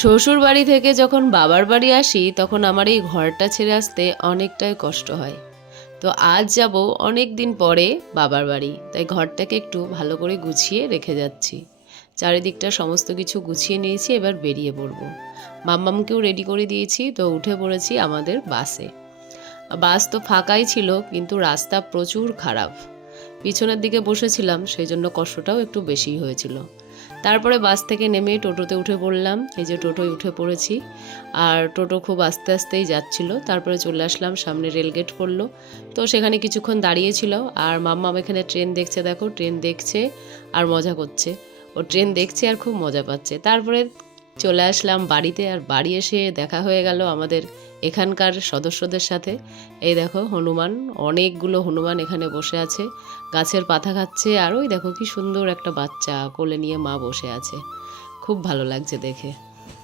শ্বশুর বাড়ি থেকে যখন বাবার বাড়ি আসি তখন আমার এই ঘরটা ছেড়ে আসতে অনেকটাই কষ্ট হয়। তো আজ যাব অনেক দিন পরে বাবার বাড়ি, তাই ঘরটাকে একটু ভালো করে গুছিয়ে রেখে যাচ্ছি। চারিদিকটা সমস্ত কিছু গুছিয়ে নিয়েছি, এবার বেরিয়ে পড়ব। মাম্মামকেও রেডি করে দিয়েছি, তো উঠে পড়েছি আমাদের বাসে। বাস তো ফাঁকাই ছিল, কিন্তু রাস্তা প্রচুর খারাপ। পিছনের দিকে বসেছিলাম, সেই জন্য কষ্টটাও একটু বেশিই হয়েছিল। তারপরে বাস থেকে নেমে টোটোতে উঠে পড়লাম। এই যে টোটোয় উঠে পড়েছি, আর টোটো খুব আস্তে আস্তেই যাচ্ছিল। তারপরে চলে আসলাম, সামনে রেলগেট পড়লো, তো সেখানে কিছুক্ষণ দাঁড়িয়েছিল। আর মাম্মাম এখানে ট্রেন দেখছে, দেখো ট্রেন দেখছে আর মজা করছে। ও ট্রেন দেখছে আর খুব মজা পাচ্ছে। তারপরে চলে আসলাম বাড়িতে, আর বাড়ি এসে দেখা হয়ে গেল আমাদের এখানকার সদস্যদের সাথে। এই দেখো হনুমান, অনেকগুলো হনুমান এখানে বসে আছে, গাছের পাতা খাচ্ছে। আর ওই দেখো কি সুন্দর একটা বাচ্চা কোলে নিয়ে মা বসে আছে, খুব ভালো লাগছে দেখে।